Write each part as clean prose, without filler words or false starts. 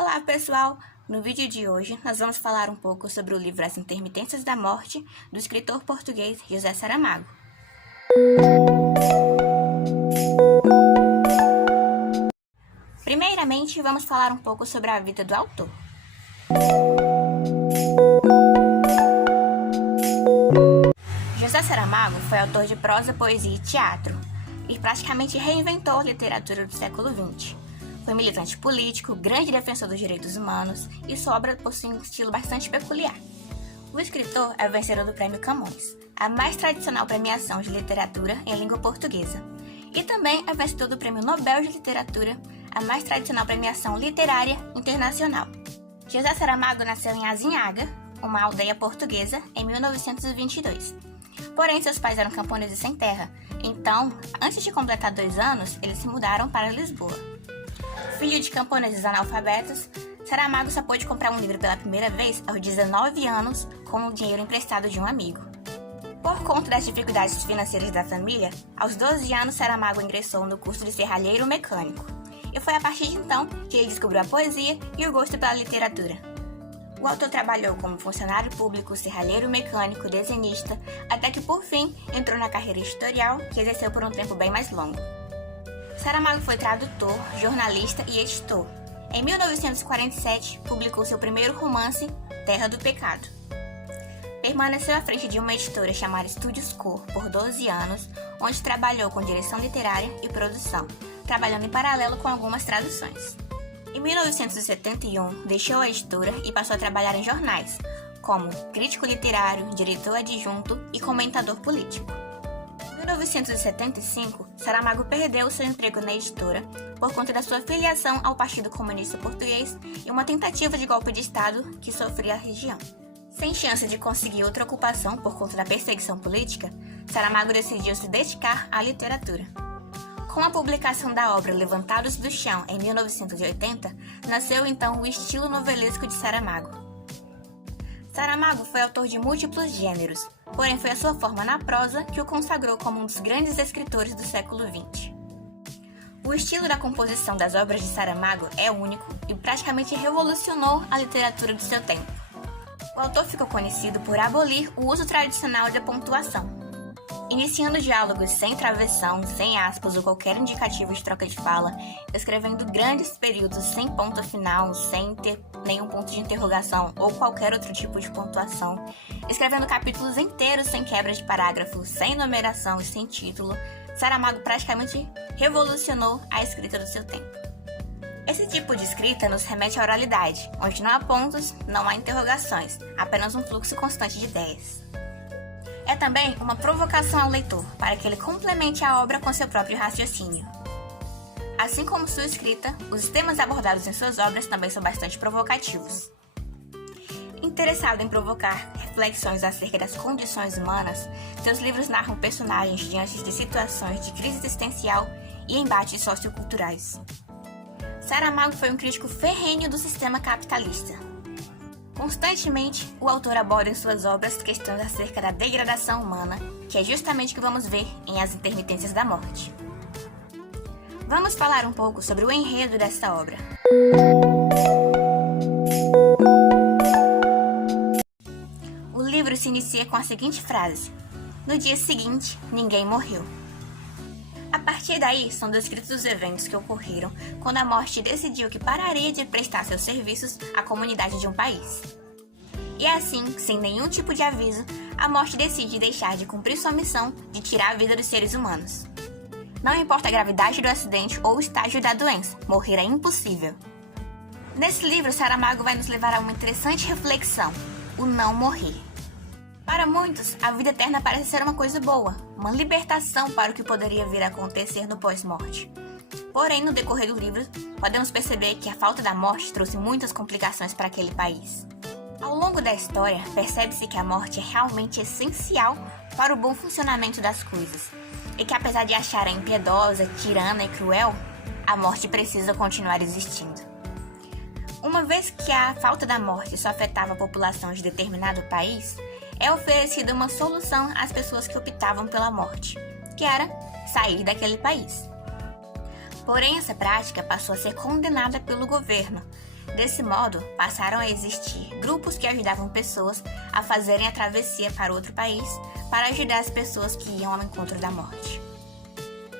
Olá pessoal! No vídeo de hoje nós vamos falar um pouco sobre o livro As Intermitências da Morte, do escritor português José Saramago. Primeiramente, vamos falar um pouco sobre a vida do autor. José Saramago foi autor de prosa, poesia e teatro, e praticamente reinventou a literatura do século XX. Foi militante político, grande defensor dos direitos humanos e sua obra possui um estilo bastante peculiar. O escritor é vencedor do Prêmio Camões, a mais tradicional premiação de literatura em língua portuguesa, e também é vencedor do Prêmio Nobel de Literatura, a mais tradicional premiação literária internacional. José Saramago nasceu em Azinhaga, uma aldeia portuguesa, em 1922. Porém, seus pais eram camponeses sem terra, então, antes de completar 2 anos, eles se mudaram para Lisboa. Filho de camponeses analfabetos, Saramago só pôde comprar um livro pela primeira vez aos 19 anos com o dinheiro emprestado de um amigo. Por conta das dificuldades financeiras da família, aos 12 anos Saramago ingressou no curso de serralheiro mecânico, e foi a partir de então que ele descobriu a poesia e o gosto pela literatura. O autor trabalhou como funcionário público, serralheiro mecânico, desenhista, até que por fim entrou na carreira editorial, que exerceu por um tempo bem mais longo. Saramago foi tradutor, jornalista e editor. Em 1947, publicou seu primeiro romance, Terra do Pecado. Permaneceu à frente de uma editora chamada Estúdios Cor por 12 anos, onde trabalhou com direção literária e produção, trabalhando em paralelo com algumas traduções. Em 1971, deixou a editora e passou a trabalhar em jornais, como crítico literário, diretor adjunto e comentador político. Em 1975, Saramago perdeu seu emprego na editora por conta da sua filiação ao Partido Comunista Português e uma tentativa de golpe de Estado que sofria a região. Sem chance de conseguir outra ocupação por conta da perseguição política, Saramago decidiu se dedicar à literatura. Com a publicação da obra Levantados do Chão em 1980, nasceu então o estilo novelesco de Saramago. Saramago foi autor de múltiplos gêneros, porém foi a sua forma na prosa que o consagrou como um dos grandes escritores do século XX. O estilo da composição das obras de Saramago é único e praticamente revolucionou a literatura do seu tempo. O autor ficou conhecido por abolir o uso tradicional da pontuação, iniciando diálogos sem travessão, sem aspas ou qualquer indicativo de troca de fala, escrevendo grandes períodos sem ponto final, sem ter nenhum ponto de interrogação ou qualquer outro tipo de pontuação, escrevendo capítulos inteiros sem quebra de parágrafo, sem numeração e sem título. Saramago praticamente revolucionou a escrita do seu tempo. Esse tipo de escrita nos remete à oralidade, onde não há pontos, não há interrogações, apenas um fluxo constante de ideias. É também uma provocação ao leitor, para que ele complemente a obra com seu próprio raciocínio. Assim como sua escrita, os temas abordados em suas obras também são bastante provocativos. Interessado em provocar reflexões acerca das condições humanas, seus livros narram personagens diante de situações de crise existencial e embates socioculturais. Saramago foi um crítico ferrenho do sistema capitalista. Constantemente, o autor aborda em suas obras questões acerca da degradação humana, que é justamente o que vamos ver em As Intermitências da Morte. Vamos falar um pouco sobre o enredo desta obra. O livro se inicia com a seguinte frase: "No dia seguinte, ninguém morreu." A partir daí, são descritos os eventos que ocorreram quando a morte decidiu que pararia de prestar seus serviços à comunidade de um país. E assim, sem nenhum tipo de aviso, a morte decide deixar de cumprir sua missão de tirar a vida dos seres humanos. Não importa a gravidade do acidente ou o estágio da doença, morrer é impossível. Nesse livro, Saramago vai nos levar a uma interessante reflexão: o não morrer. Para muitos, a vida eterna parece ser uma coisa boa, uma libertação para o que poderia vir a acontecer no pós-morte. Porém, no decorrer do livro, podemos perceber que a falta da morte trouxe muitas complicações para aquele país. Ao longo da história, percebe-se que a morte é realmente essencial para o bom funcionamento das coisas, e que apesar de acharem impiedosa, tirana e cruel, a morte precisa continuar existindo. Uma vez que a falta da morte só afetava a população de determinado país, é oferecida uma solução às pessoas que optavam pela morte, que era sair daquele país. Porém, essa prática passou a ser condenada pelo governo, Desse modo, passaram a existir grupos que ajudavam pessoas a fazerem a travessia para outro país para ajudar as pessoas que iam ao encontro da morte.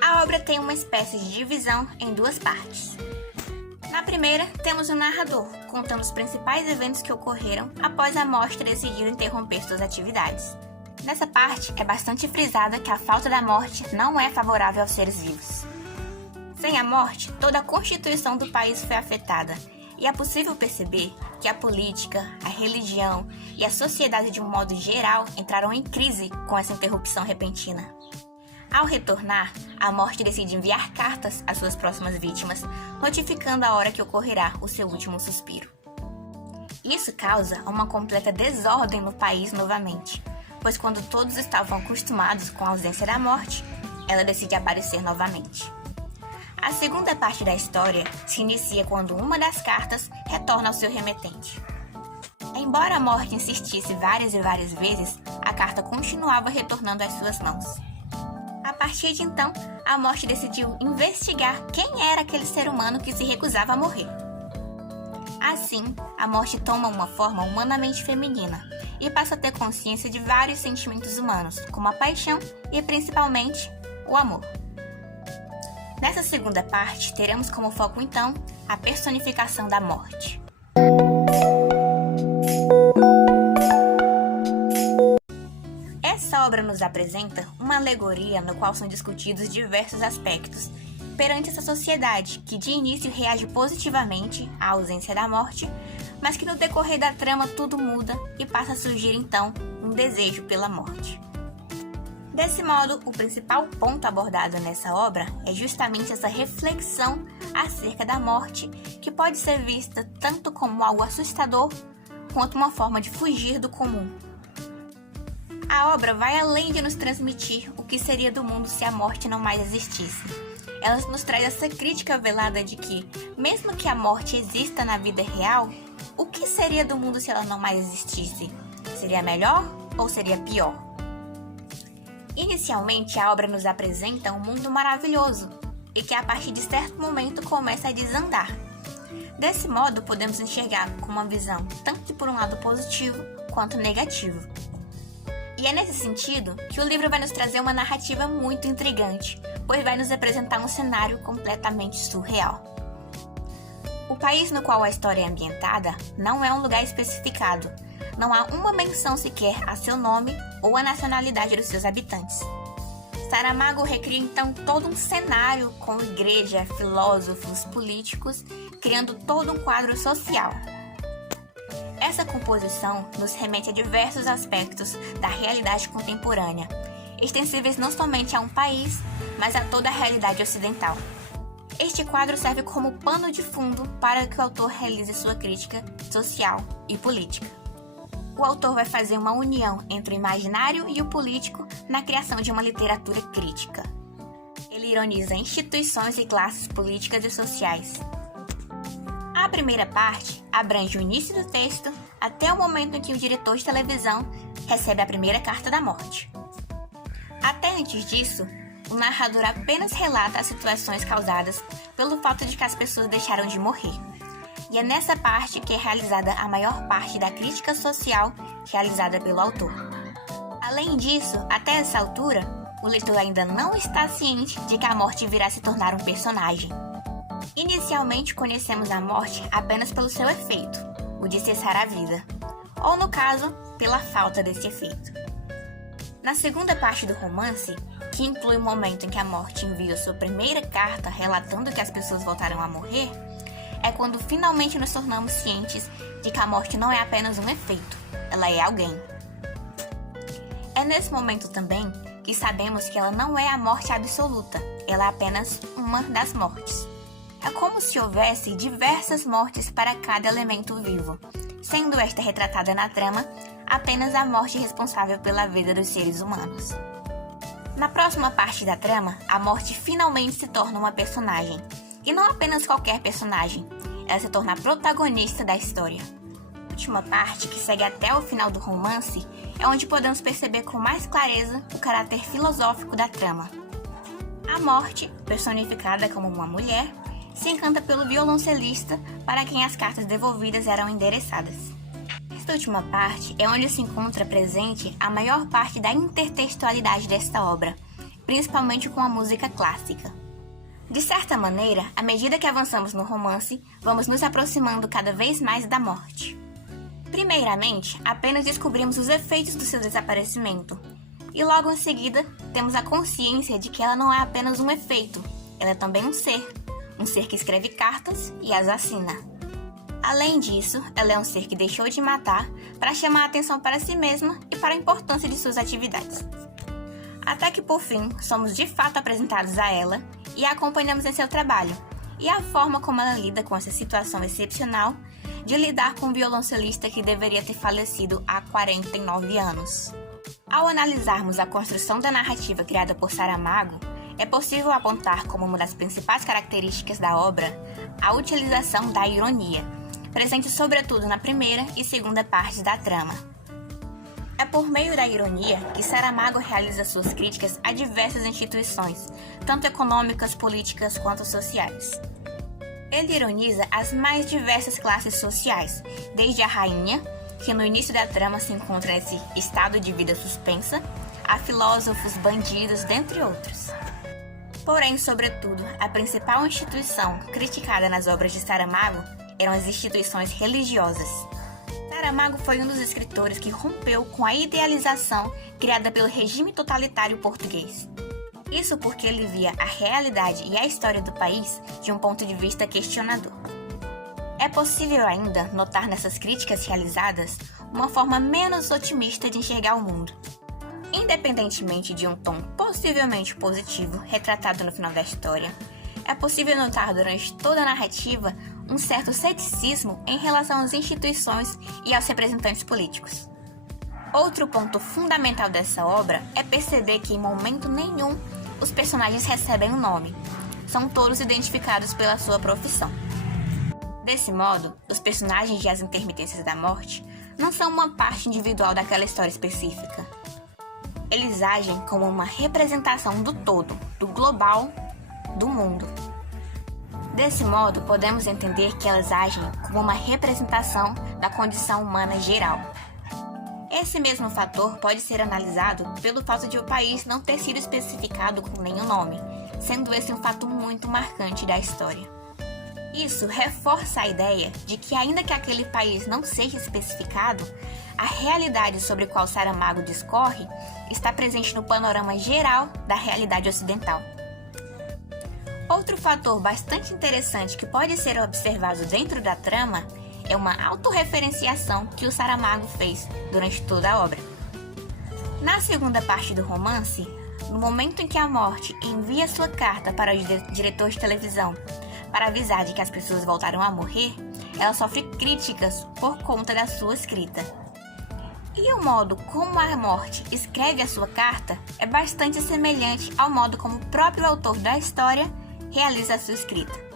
A obra tem uma espécie de divisão em duas partes. Na primeira, temos um narrador, contando os principais eventos que ocorreram após a morte ter decidido interromper suas atividades. Nessa parte, é bastante frisada que a falta da morte não é favorável aos seres vivos. Sem a morte, toda a constituição do país foi afetada, e é possível perceber que a política, a religião e a sociedade de um modo geral entraram em crise com essa interrupção repentina. Ao retornar, a morte decide enviar cartas às suas próximas vítimas, notificando a hora que ocorrerá o seu último suspiro. Isso causa uma completa desordem no país novamente, pois quando todos estavam acostumados com a ausência da morte, ela decide aparecer novamente. A segunda parte da história se inicia quando uma das cartas retorna ao seu remetente. Embora a morte insistisse várias e várias vezes, a carta continuava retornando às suas mãos. A partir de então, a morte decidiu investigar quem era aquele ser humano que se recusava a morrer. Assim, a morte toma uma forma humanamente feminina e passa a ter consciência de vários sentimentos humanos, como a paixão e, principalmente, o amor. Nessa segunda parte, teremos como foco, então, a personificação da morte. Essa obra nos apresenta uma alegoria no qual são discutidos diversos aspectos perante essa sociedade que de início reage positivamente à ausência da morte, mas que no decorrer da trama tudo muda e passa a surgir então um desejo pela morte. Desse modo, o principal ponto abordado nessa obra é justamente essa reflexão acerca da morte, que pode ser vista tanto como algo assustador quanto uma forma de fugir do comum. A obra vai além de nos transmitir o que seria do mundo se a morte não mais existisse. Ela nos traz essa crítica velada de que, mesmo que a morte exista na vida real, o que seria do mundo se ela não mais existisse? Seria melhor ou seria pior? Inicialmente, a obra nos apresenta um mundo maravilhoso e que a partir de certo momento começa a desandar. Desse modo, podemos enxergar com uma visão tanto por um lado positivo quanto negativo. E é nesse sentido que o livro vai nos trazer uma narrativa muito intrigante, pois vai nos apresentar um cenário completamente surreal. O país no qual a história é ambientada não é um lugar especificado. Não há uma menção sequer a seu nome ou a nacionalidade dos seus habitantes. Saramago recria então todo um cenário com igreja, filósofos, políticos, criando todo um quadro social. Essa composição nos remete a diversos aspectos da realidade contemporânea, extensíveis não somente a um país, mas a toda a realidade ocidental. Este quadro serve como pano de fundo para que o autor realize sua crítica social e política. O autor vai fazer uma união entre o imaginário e o político na criação de uma literatura crítica. Ele ironiza instituições e classes políticas e sociais. A primeira parte abrange o início do texto até o momento em que o diretor de televisão recebe a primeira carta da morte. Até antes disso, o narrador apenas relata as situações causadas pelo fato de que as pessoas deixaram de morrer. E é nessa parte que é realizada a maior parte da crítica social realizada pelo autor. Além disso, até essa altura, o leitor ainda não está ciente de que a morte virá se tornar um personagem. Inicialmente, conhecemos a morte apenas pelo seu efeito, o de cessar a vida, ou no caso, pela falta desse efeito. Na segunda parte do romance, que inclui o momento em que a morte envia sua primeira carta relatando que as pessoas voltaram a morrer, é quando finalmente nos tornamos cientes de que a morte não é apenas um efeito, ela é alguém. É nesse momento também que sabemos que ela não é a morte absoluta, ela é apenas uma das mortes. É como se houvesse diversas mortes para cada elemento vivo, sendo esta retratada na trama apenas a morte responsável pela vida dos seres humanos. Na próxima parte da trama, a morte finalmente se torna uma personagem. E não apenas qualquer personagem, ela se torna a protagonista da história. A última parte, que segue até o final do romance, é onde podemos perceber com mais clareza o caráter filosófico da trama. A morte, personificada como uma mulher, se encanta pelo violoncelista para quem as cartas devolvidas eram endereçadas. Esta última parte é onde se encontra presente a maior parte da intertextualidade desta obra, principalmente com a música clássica. De certa maneira, à medida que avançamos no romance, vamos nos aproximando cada vez mais da morte. Primeiramente, apenas descobrimos os efeitos do seu desaparecimento, e logo em seguida, temos a consciência de que ela não é apenas um efeito, ela é também um ser que escreve cartas e as assina. Além disso, ela é um ser que deixou de matar para chamar a atenção para si mesma e para a importância de suas atividades. Até que, por fim, somos de fato apresentados a ela e a acompanhamos em seu trabalho, e a forma como ela lida com essa situação excepcional de lidar com um violoncelista que deveria ter falecido há 49 anos. Ao analisarmos a construção da narrativa criada por Saramago, é possível apontar como uma das principais características da obra a utilização da ironia, presente sobretudo na primeira e segunda partes da trama. É por meio da ironia que Saramago realiza suas críticas a diversas instituições, tanto econômicas, políticas quanto sociais. Ele ironiza as mais diversas classes sociais, desde a rainha, que no início da trama se encontra nesse estado de vida suspensa, a filósofos, bandidos, dentre outros. Porém, sobretudo, a principal instituição criticada nas obras de Saramago eram as instituições religiosas. Saramago foi um dos escritores que rompeu com a idealização criada pelo regime totalitário português. Isso porque ele via a realidade e a história do país de um ponto de vista questionador. É possível ainda notar nessas críticas realizadas uma forma menos otimista de enxergar o mundo. Independentemente de um tom possivelmente positivo retratado no final da história, é possível notar durante toda a narrativa um certo ceticismo em relação às instituições e aos representantes políticos. Outro ponto fundamental dessa obra é perceber que em momento nenhum os personagens recebem um nome. São todos identificados pela sua profissão. Desse modo, os personagens de As Intermitências da Morte não são uma parte individual daquela história específica. Eles agem como uma representação do todo, do global, do mundo. Desse modo, podemos entender que elas agem como uma representação da condição humana geral. Esse mesmo fator pode ser analisado pelo fato de o país não ter sido especificado com nenhum nome, sendo esse um fato muito marcante da história. Isso reforça a ideia de que, ainda que aquele país não seja especificado, a realidade sobre a qual Saramago discorre está presente no panorama geral da realidade ocidental. Outro fator bastante interessante que pode ser observado dentro da trama é uma autorreferenciação que o Saramago fez durante toda a obra. Na segunda parte do romance, no momento em que a morte envia sua carta para o diretor de televisão para avisar de que as pessoas voltaram a morrer, ela sofre críticas por conta da sua escrita. E o modo como a morte escreve a sua carta é bastante semelhante ao modo como o próprio autor da história realiza a sua escrita.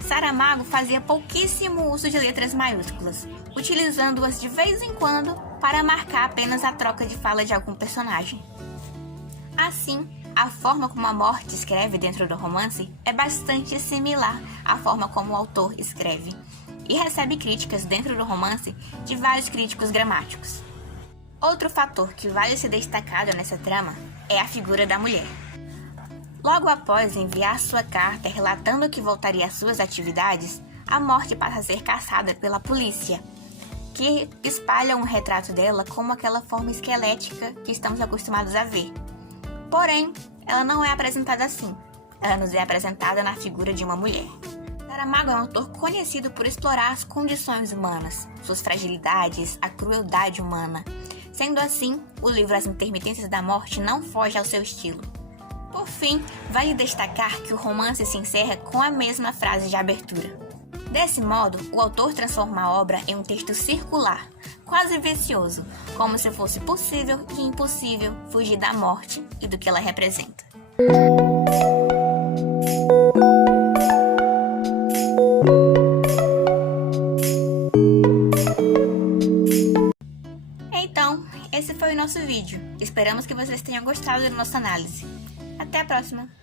Saramago fazia pouquíssimo uso de letras maiúsculas, utilizando-as de vez em quando para marcar apenas a troca de fala de algum personagem. Assim, a forma como a morte escreve dentro do romance é bastante similar à forma como o autor escreve, e recebe críticas dentro do romance de vários críticos gramáticos. Outro fator que vale ser destacado nessa trama é a figura da mulher. Logo após enviar sua carta relatando que voltaria às suas atividades, a morte passa a ser caçada pela polícia, que espalha um retrato dela como aquela forma esquelética que estamos acostumados a ver. Porém, ela não é apresentada assim. Ela nos é apresentada na figura de uma mulher. Saramago é um autor conhecido por explorar as condições humanas, suas fragilidades, a crueldade humana. Sendo assim, o livro As Intermitências da Morte não foge ao seu estilo. Por fim, vale destacar que o romance se encerra com a mesma frase de abertura. Desse modo, o autor transforma a obra em um texto circular, quase vicioso, como se fosse possível e impossível fugir da morte e do que ela representa. Então, esse foi o nosso vídeo. Esperamos que vocês tenham gostado da nossa análise. Até a próxima!